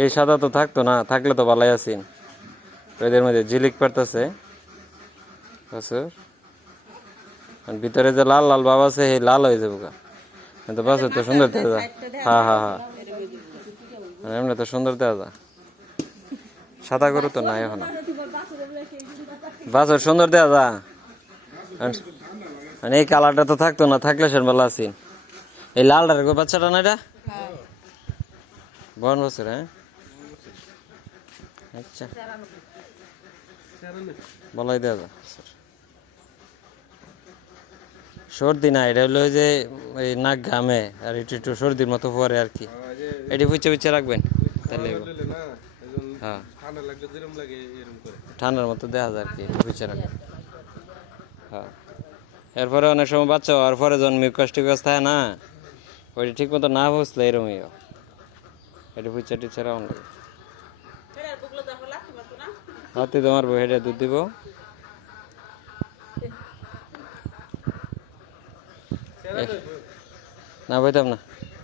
এই সাদা তো থাকতো না, থাকলে তো ভালোই আছেন। এদের মধ্যে ঝিলিক পারতেছে ভিতরে যে লাল লাল ভাব আছে সেই লাল হয়ে যাবো কিন্তু বাছুর তো সুন্দর দেখা যায়। হ্যাঁ হ্যাঁ হ্যাঁ, এমনি তো সুন্দর দেখা যায়। সাদা গরু তো নাই এখন, বাছুর সুন্দর দেখা যায়। এই কালারটা তো থাকতো না, থাকলে সে ভালো আছেন। এই লালটার বাচ্চাটা না এটা বন বছর। হ্যাঁ আচ্ছা, বলাই দেওয়া যায়। সর্দি না, এটা হলো যে এই নাক ঘামে আর একটু একটু সর্দির মতো পরে আর কি। এটি পুচ্ছে পুচ্ছে রাখবেন তাহলে। হ্যাঁ ঠান্ডার মতো দেখা যায় আর কি, একটু পুচ্ছে রাখবেন। হ্যাঁ, এরপরে অনেক সময় বাচ্চা হওয়ার পরে যখন মিউকাস টিউকাস থাকে না, ওইটা ঠিক মতো না বুঝলে এরমই এটি পুচ্ছে টুচ্ছে রাখুন। হাতে তোমার বইটা দুধ দিব। না বইতাম না।